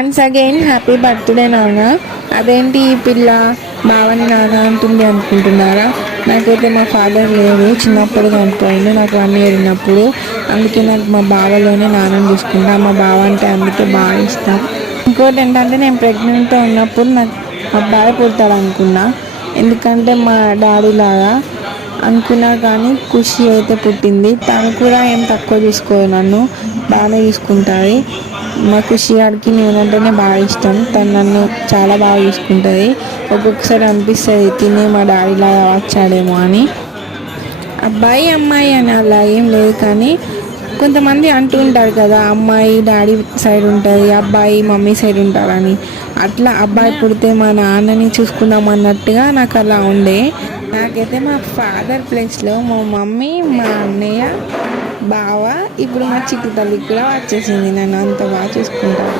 Once again happy birthday నాన్న. అదేంటి ఈ పిల్ల బావని నాన్న అంటుంది అనుకుంటున్నారా? నాకైతే మా ఫాదర్ లేరు, చిన్నప్పుడు చనిపోయిండు నాకు 1 year ఉన్నప్పుడు. అందుకే నాకు మా బావలోనే నాన్నని చూసుకుంటా. మా బావ అంటే అందుకే బాగా ఇష్టం. ఇంకోటి ఏంటంటే నేను ప్రెగ్నెంట్తో ఉన్నప్పుడు నాకు అబ్బాయి పుడతాడు అనుకున్నా, ఎందుకంటే మా డాడీ లాగా అనుకున్నా. కానీ ఖుషి అయితే పుట్టింది. తను కూడా ఏం తక్కువ చూసుకోదు, నన్ను బాగానే చూసుకుంటుంది. మా ఖుషి గారికి నేనంటేనే బాగా ఇష్టం. తను నన్ను చాలా బాగా చూసుకుంటుంది. ఒక్కొక్కసారి అనిపిస్తుంది తినే మా డాడీలాగా వచ్చాడేమో అని. అబ్బాయి అమ్మాయి అని అలా ఏం లేదు, కానీ కొంతమంది అంటూ ఉంటారు కదా, అమ్మాయి డాడీ సైడ్ ఉంటుంది, అబ్బాయి మమ్మీ సైడ్ ఉంటారని. అట్లా అబ్బాయి పుడితే మా నాన్నని చూసుకుందాం అన్నట్టుగా నాకు అలా ఉండే. నాకైతే మా ఫాదర్ ప్లేస్లో మా మమ్మీ, మా అన్నయ్య, బావ, ఇప్పుడు మా చిక్కు తల్లికి కూడా వచ్చేసింది. నన్ను అంత బాగా చూసుకుంటారు.